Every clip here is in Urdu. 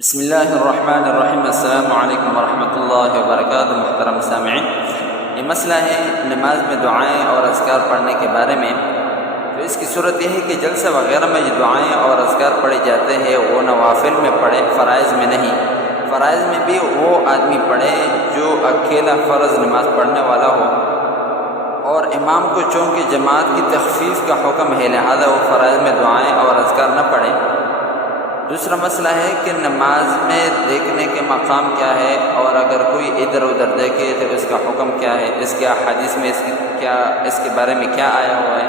بسم اللہ الرحمن الرحیم۔ السلام علیکم ورحمۃ اللہ وبرکاتہ۔ محترم سامعین، یہ مسئلہ ہے نماز میں دعائیں اور اذکار پڑھنے کے بارے میں۔ تو اس کی صورت یہ ہے کہ جلسہ وغیرہ میں جو دعائیں اور اذکار پڑھے جاتے ہیں وہ نوافل میں پڑھے، فرائض میں نہیں۔ فرائض میں بھی وہ آدمی پڑھے جو اکیلا فرض نماز پڑھنے والا ہو، اور امام کو چونکہ جماعت کی تخفیف کا حکم ہے لہذا وہ فرائض میں دعائیں اور اذکار نہ پڑھے۔ دوسرا مسئلہ ہے کہ نماز میں دیکھنے کے مقام کیا ہے، اور اگر کوئی ادھر ادھر دیکھے تو اس کا حکم کیا ہے، اس کے حدیث میں اس کے بارے میں کیا آیا ہوا ہے۔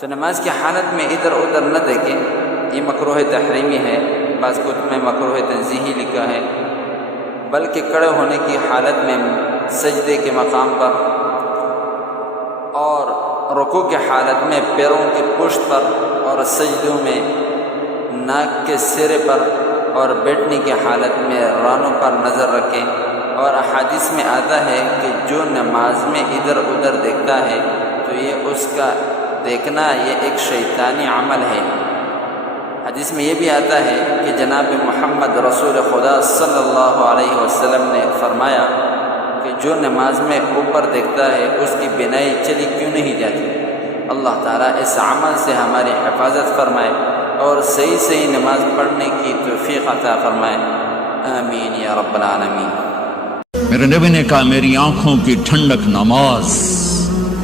تو نماز کی حالت میں ادھر ادھر نہ دیکھیں، یہ مکروہ تحریمی ہے، بعض کتب میں مکروہ تنزیہی لکھا ہے، بلکہ کھڑے ہونے کی حالت میں سجدے کے مقام پر، اور رکوع کی حالت میں پیروں کی پشت پر، اور سجدوں میں ناک کے سرے پر، اور بیٹھنے کی حالت میں رانوں پر نظر رکھیں۔ اور احادیث میں آتا ہے کہ جو نماز میں ادھر ادھر دیکھتا ہے تو یہ اس کا دیکھنا یہ ایک شیطانی عمل ہے۔ حدیث میں یہ بھی آتا ہے کہ جناب محمد رسول خدا صلی اللہ علیہ وسلم نے فرمایا کہ جو نماز میں اوپر دیکھتا ہے اس کی بینائی چلی کیوں نہیں جاتی۔ اللہ تعالیٰ اس عمل سے ہماری حفاظت فرمائے اور صحیح نماز پڑھنے کی توفیق عطا فرمائے، آمین یا رب العالمین۔ میرے نبی نے کہا میری آنکھوں کی ٹھنڈک نماز،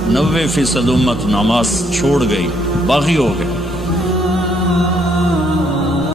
90% امت نماز چھوڑ گئی، باغی ہو گئے۔